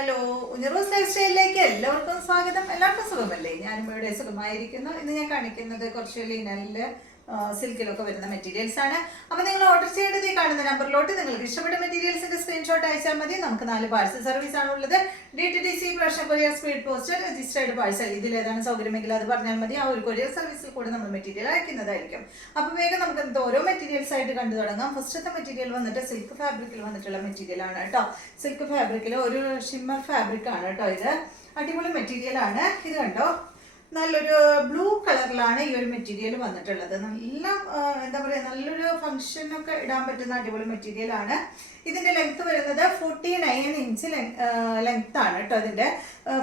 Hello, ഉഞ്ഞറോസ് life സ്റ്റൈലിലേക്ക് എല്ലാവർക്കും സ്വാഗതം. എല്ലാവർക്കും സുഖമല്ലേ? ഞാനും ഇവിടെ സുഖമായിരിക്കുന്നു. ഇന്ന് ഞാൻ കാണിക്കുന്നത് കുറച്ച് ലിനനില് സിൽക്കിലൊക്കെ വരുന്ന മെറ്റീരിയൽസ് ആണ്. അപ്പോൾ നിങ്ങൾ ഓർഡർ ചെയ്യേണ്ടത് ഈ കാണുന്ന നമ്പറിലോട്ട് നിങ്ങൾക്ക് ഇഷ്ടപ്പെട്ട മെറ്റീരിയൽസിന്റെ സ്ക്രീൻഷോട്ട് അയച്ചാൽ മതി. നമുക്ക് 4 പാഴ്സൽ സർവീസ് ആണുള്ളത്. DTDC, pressure courier, speed post, registered parcel. ഇതിലേതാണ് സൗകര്യമെങ്കിൽ അത് പറഞ്ഞാൽ മതി. ആ ഒരു കൊറിയർ സർവീസിൽ കൂടെ നമ്മൾ മെറ്റീരിയൽ അയക്കുന്നതായിരിക്കും. അപ്പോൾ വേഗം നമുക്ക് ഓരോ മെറ്റീരിയൽസ് ആയിട്ട് കണ്ടു തുടങ്ങാം. ഫസ്റ്റത്തെ മെറ്റീരിയൽ വന്നിട്ട് സിൽക്ക് ഫാബ്രിക്കിൽ വന്നിട്ടുള്ള മെറ്റീരിയൽ ആണ് കേട്ടോ. സിൽക്ക് ഫാബ്രിക്കിൽ ഒരു ഷിമ്മർ ഫാബ്രിക് ആണ് കേട്ടോ. ഇത് അടിപൊളി മെറ്റീരിയൽ ആണ്. ഇത് കണ്ടോ, നല്ലൊരു ബ്ലൂ കളറിലാണ് ഈ ഒരു മെറ്റീരിയൽ വന്നിട്ടുള്ളത്. നല്ല എന്താ പറയുക, നല്ലൊരു ഫംഗ്ഷനൊക്കെ ഇടാൻ പറ്റുന്ന അടിപൊളി മെറ്റീരിയൽ ആണ്. ഇതിന്റെ ലെങ്ത് വരുന്നത് 49 ഇഞ്ച് ലെങ്ത് ആണ് കേട്ടോ. ഇതിന്റെ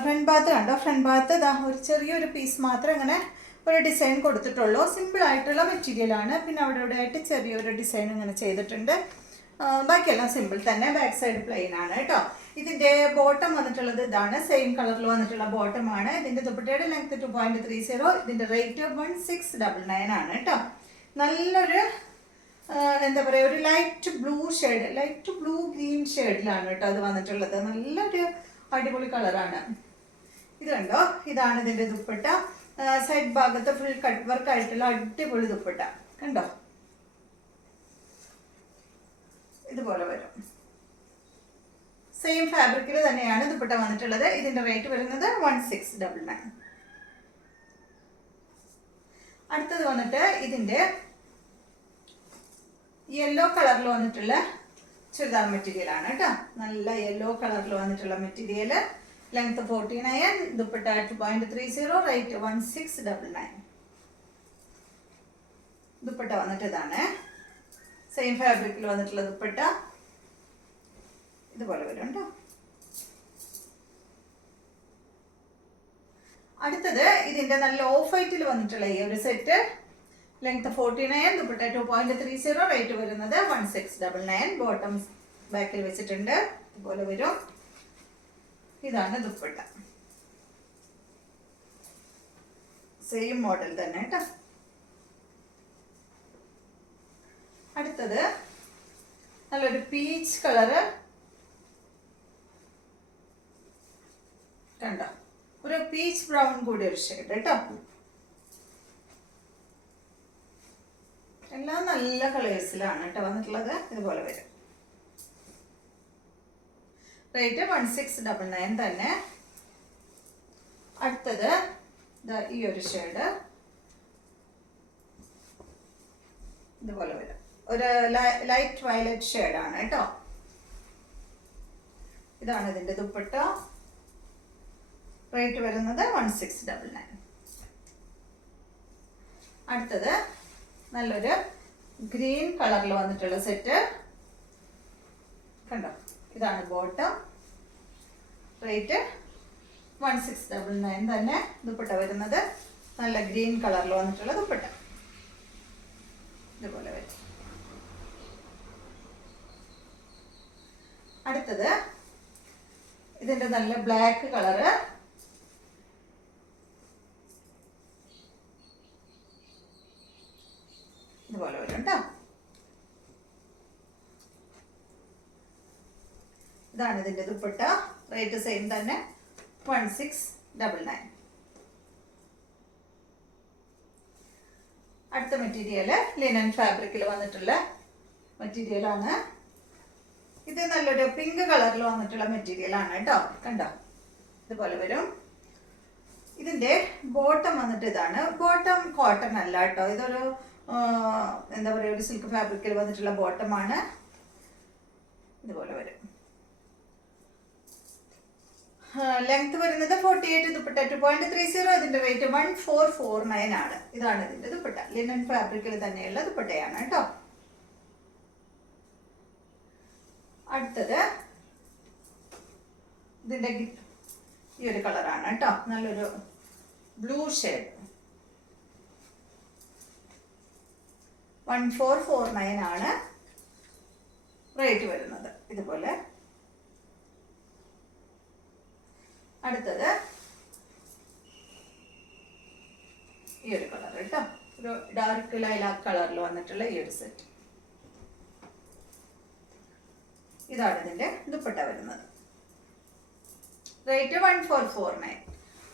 ഫ്രണ്ട് ഭാഗത്ത് കണ്ടോ, ഫ്രണ്ട് ഭാഗത്ത് ഒരു ചെറിയൊരു പീസ് മാത്രം ഇങ്ങനെ ഒരു ഡിസൈൻ കൊടുത്തിട്ടുള്ളൂ. സിമ്പിൾ ആയിട്ടുള്ള മെറ്റീരിയൽ ആണ്. പിന്നെ അവിടെ ഇവിടെ ആയിട്ട് ചെറിയൊരു ഡിസൈൻ ഇങ്ങനെ ചെയ്തിട്ടുണ്ട്. ബാക്കിയെല്ലാം സിമ്പിൾ തന്നെ. ബാക്ക് സൈഡ് പ്ലെയിൻ ആണ് കേട്ടോ. ഇതിന്റെ ബോട്ടം വന്നിട്ടുള്ളത് ഇതാണ്, സെയിം കളറിൽ വന്നിട്ടുള്ള ബോട്ടം ആണ്. ഇതിന്റെ ദുപ്പട്ടയുടെ ലെങ്ത് 2.30. ഇതിന്റെ റേറ്റ് 1699 ആണ് കേട്ടോ. നല്ലൊരു എന്താ പറയുക, ഒരു light blue shade, light blue green ഷെയ്ഡിലാണ് കേട്ടോ അത് വന്നിട്ടുള്ളത്. നല്ലൊരു അടിപൊളി കളറാണ്. ഇത് കണ്ടോ, ഇതാണ് ഇതിന്റെ ദുപ്പട്ട. സൈഡ് ഭാഗത്ത് ഫുൾ കട്ട് വർക്ക് ആയിട്ടുള്ള അടിപൊളി ദുപ്പട്ട കണ്ടോ, ഇതുപോലെ വരും. സെയിം ഫാബ്രിക്കിൽ തന്നെയാണ് ദുപ്പട്ട വന്നിട്ടുള്ളത്. ഇതിന്റെ റേറ്റ് വരുന്നത് 1699. അടുത്തത് വന്നിട്ട് ഇതിന്റെ യെല്ലോ കളറിൽ വന്നിട്ടുള്ള ചുരിദാർ മെറ്റീരിയൽ ആണ് കേട്ടോ. നല്ല യെല്ലോ കളറിൽ വന്നിട്ടുള്ള material. Length 49, dupatta 2.30, rate 1699. Dupatta വന്നിട്ട് ഇതാണ്, സെയിം ഫാബ്രിക്കിൽ വന്നിട്ടുള്ള ദുപ്പട്ട ഇതുപോലെ വരും കേട്ടോ. അടുത്തത് ഇതിന്റെ നല്ല ഓഫ് വൈറ്റിൽ വന്നിട്ടുള്ള ഈ ഒരു സെറ്റ്. ലെങ്ത് 49, ദുപ്പട്ട 2.30, റേറ്റ് വരുന്നത് 1699. ബോട്ടം ബാക്കിൽ വെച്ചിട്ടുണ്ട്, ഇതുപോലെ വരും. ഇതാണ് ദുപ്പട്ട, സെയിം മോഡൽ തന്നെ കേട്ടോ. അടുത്തത് നല്ലൊരു പീച്ച് കളറ് കണ്ടോ, ഒരു പീച്ച് ബ്രൗൺ കൂടി ഒരു ഷെയ്ഡ് കേട്ടോ. എല്ലാം നല്ല കളേഴ്സിലാണ് കേട്ടോ വന്നിട്ടുള്ളത്. ഇതുപോലെ വരും. റേറ്റ് 1699 തന്നെ. അടുത്തത് ഈ ഒരു ഷെയ്ഡ് ഇതുപോലെ വരും. ഒരു ലൈറ്റ് വയലറ്റ് ഷെയ്ഡാണ് കേട്ടോ. ഇതാണ് ഇതിന്റെ ദുപ്പട്ട. റേറ്റ് വരുന്നത് 1699. അടുത്തത് നല്ലൊരു ഗ്രീൻ കളറിൽ വന്നിട്ടുള്ള സെറ്റ് കണ്ടോ. ഇതാണ് ബോട്ടം. റേറ്റ് 1699 തന്നെ. ദുപ്പട്ട വരുന്നത് നല്ല ഗ്രീൻ കളറിൽ വന്നിട്ടുള്ള ദുപ്പട്ട ഇതുപോലെ വരും. അടുത്തത് ഇതിന്റെ നല്ല ബ്ലാക്ക് കളറ്. ഇതുപോലെ വരും കേട്ടോ. ഇതാണ് ഇതിന്റെ ദുപ്പട്ട. റേറ്റ് സെയിം തന്നെ, 1699. അടുത്ത മെറ്റീരിയൽ ലിനൻ ഫാബ്രിക്കിൽ വന്നിട്ടുള്ള മെറ്റീരിയൽ ആണ്. ഇത് നല്ലൊരു പിങ്ക് കളറിൽ വന്നിട്ടുള്ള മെറ്റീരിയൽ ആണ് കേട്ടോ. കണ്ടോ, ഇതുപോലെ വരും. ഇതിന്റെ ബോട്ടം വന്നിട്ട് ഇതാണ്. ബോട്ടം കോട്ടൺ അല്ല കേട്ടോ. ഇതൊരു എന്താ പറയുക, ഒരു സിൽക്ക് ഫാബ്രിക്കിൽ വന്നിട്ടുള്ള ബോട്ടമാണ്. ഇതുപോലെ വരും. ലെങ്ത് വരുന്നത് 48, ദുപ്പട്ട 2.30. ഇതിന്റെ റേറ്റ് 1449 ആണ്. ഇതാണ് ഇതിന്റെ ദുപ്പട്ട. ലിനൻ ഫാബ്രിക്കിൽ തന്നെയുള്ള ദുപ്പട്ടയാണ് കേട്ടോ. അടുത്തത് ഇതിന്റെ ഈ ഒരു കളറാണ് കേട്ടോ. നല്ലൊരു ബ്ലൂ ഷെയ്ഡ്. 1449 ആണ് റേറ്റ് വരുന്നത്. ഇതുപോലെ. അടുത്തത് ഈ ഒരു കളർ കേട്ടോ, ഒരു ഡാർക്ക് ലൈലാക്ക് കളറിൽ വന്നിട്ടുള്ള ഈ ഒരു സെറ്റ്. ഇതാണ് ഇതിന്റെ ദുപ്പട്ട വരുന്നത്. റേറ്റ് 1449.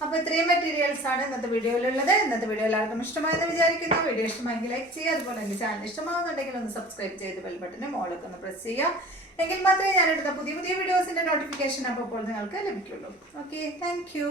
അപ്പോൾ ഇത്രയും മെറ്റീരിയൽസ് ആണ് ഇന്നത്തെ വീഡിയോയിലുള്ളത്. ഇന്നത്തെ വീഡിയോ എല്ലാവർക്കും ഇഷ്ടമായെന്ന് വിചാരിക്കുന്നു. വീഡിയോ ഇഷ്ടമായെങ്കിൽ ലൈക്ക് ചെയ്യുക. അതുപോലെ എൻ്റെ ചാനൽ ഇഷ്ടമാകുന്നുണ്ടെങ്കിൽ ഒന്ന് സബ്സ്ക്രൈബ് ചെയ്ത് ബെൽ ബട്ടനും ഓളൊക്കെ ഒന്ന് പ്രസ് ചെയ്യുക. എങ്കിൽ മാത്രമേ ഞാൻ എടുത്ത പുതിയ പുതിയ വീഡിയോസിൻ്റെ നോട്ടിഫിക്കേഷൻ അപ്പോൾ നിങ്ങൾക്ക് ലഭിക്കുള്ളൂ. Okay, thank you.